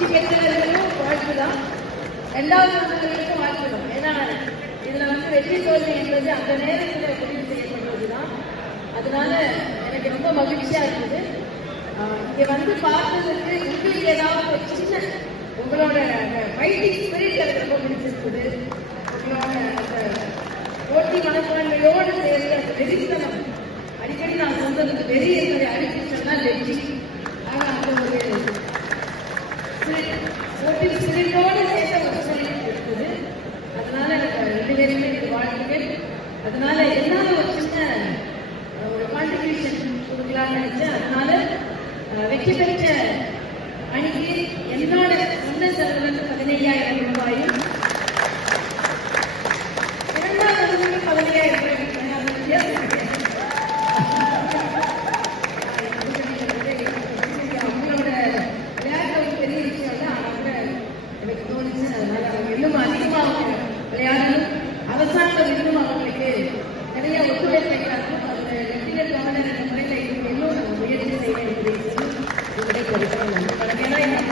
வெற்றி பெற்றவர்களும் வாழ்த்து தான் இரண்டாவது வந்தவர்களுக்கும் தான் ஏன்னா இதுல வந்து வெற்றி தோல்வி என்பது அந்த நேரத்தில் முடிவு செய்யப்படுவதுதான். அதனால எனக்கு ரொம்ப மகிழ்ச்சியா இருக்குது. இங்க வந்து பார்த்ததுக்கு உங்களுக்கு ஏதாவது ஒரு சின்ன உங்களோட ஃபைட்டிங் ஸ்பிரிட் எனக்கு ரொம்ப பிடிச்சிருக்குது. உங்களோட போட்டி மனப்பான்மையோடு சேர்ந்து அந்த வெறித்தனம் அடிக்கடி நான் சொல்றது வெறி என்பதை அடித்து சொன்னால் வெற்றி ஆக அந்த ஒரு போட்டி ஸ்பிரிட்டோடு ஒரு இருக்குது அதனால எனக்கு ரெண்டு பேருமே எனக்கு வாழ்த்துக்கள். அதனால எல்லாரும் ஒரு சின்ன ஒரு கான்ட்ரிபியூஷன் கொடுக்கலாம்னு நினைச்சேன். அதனால வெற்றி பெற்ற அரசாங்க நிறுவனம் அவர்களுக்கு நிறைய ஒத்துழைப்புகளும் அந்த வெற்றிகள் கவனம் என்ற முறையில் இன்னும் முயற்சி செய்ய என்பதை